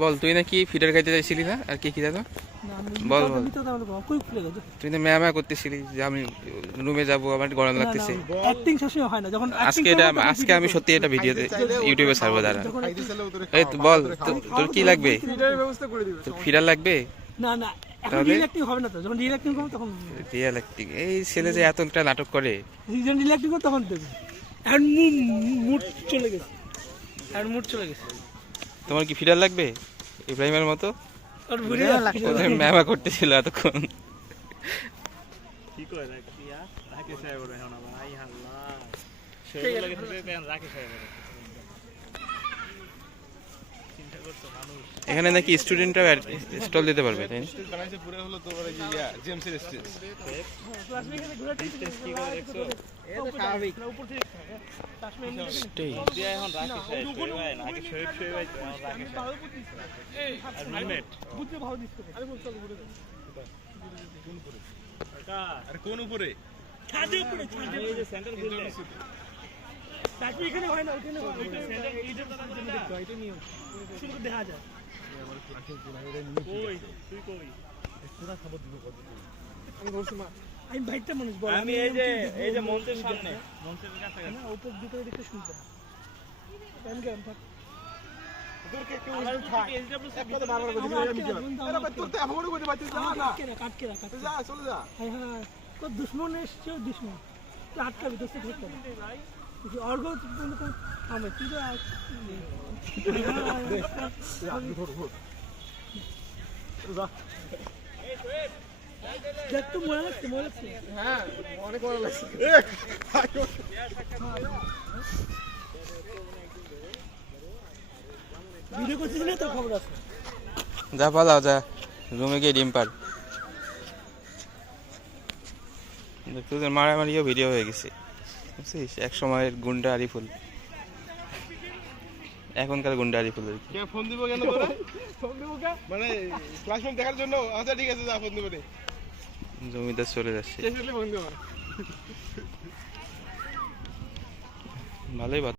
বল তুই নাকি ফিডার খাইতে চাইছিলি না আর কি কি জানো বল বল তুই না ম্যামা করতেছিলি যে আমি রুমে যাবো আমার গরম লাগতেছে আজকে আমি সত্যি এটা ভিডিওতে ইউটিউবে ছাড়বো দাঁড়া এই বল তোর কি লাগবে তোর ফিডার লাগবে এই ছেলে যে এতটা নাটক করে তোমার কি ফিডার লাগবে ইব্রাহিমের মতো ম্যামা করতেছিল এতক্ষণ এখানে নাকি স্টুডেন্টরা স্টল দিতে পারবে তাই কোন উপরে দেখা যায় আমি ভাইটা মানুষ বল আমি এই যে মঞ্চের সামনে মঞ্চের কাছে না উপর দিকে দেখতে শুনতে কেন কেন থাক তোরকে কেউ থাক একটা বারবার বলি আরে ভাই তোরতে আমারও কইতে পারছিস না না কাট কে রাখ যা চলে যা হ্যাঁ হ্যাঁ তো দুশমন এসছে দুশমন তো আটকাবি দোস্ত ঠিক করে ভাই তুই অর্গ তো আমি তুই তো যা দেখ তো মনে লাগছে হ্যাঁ অনেক মনে লাগছে ভিডিও করছিস না তো খবর আছে যা পালাও যা রুমে গিয়ে ডিম পার তোদের মারামারিও ভিডিও হয়ে গেছে বুঝছিস এক সময়ের গুন্ডা আরিফুল এখনকার গুন্ডা আরিফুল ফোন দিব কেন ফোন দিব মানে ক্লাসরুম দেখার জন্য আচ্ছা ঠিক আছে যা ফোন দিব জমিদার চলে যাচ্ছে ভালোই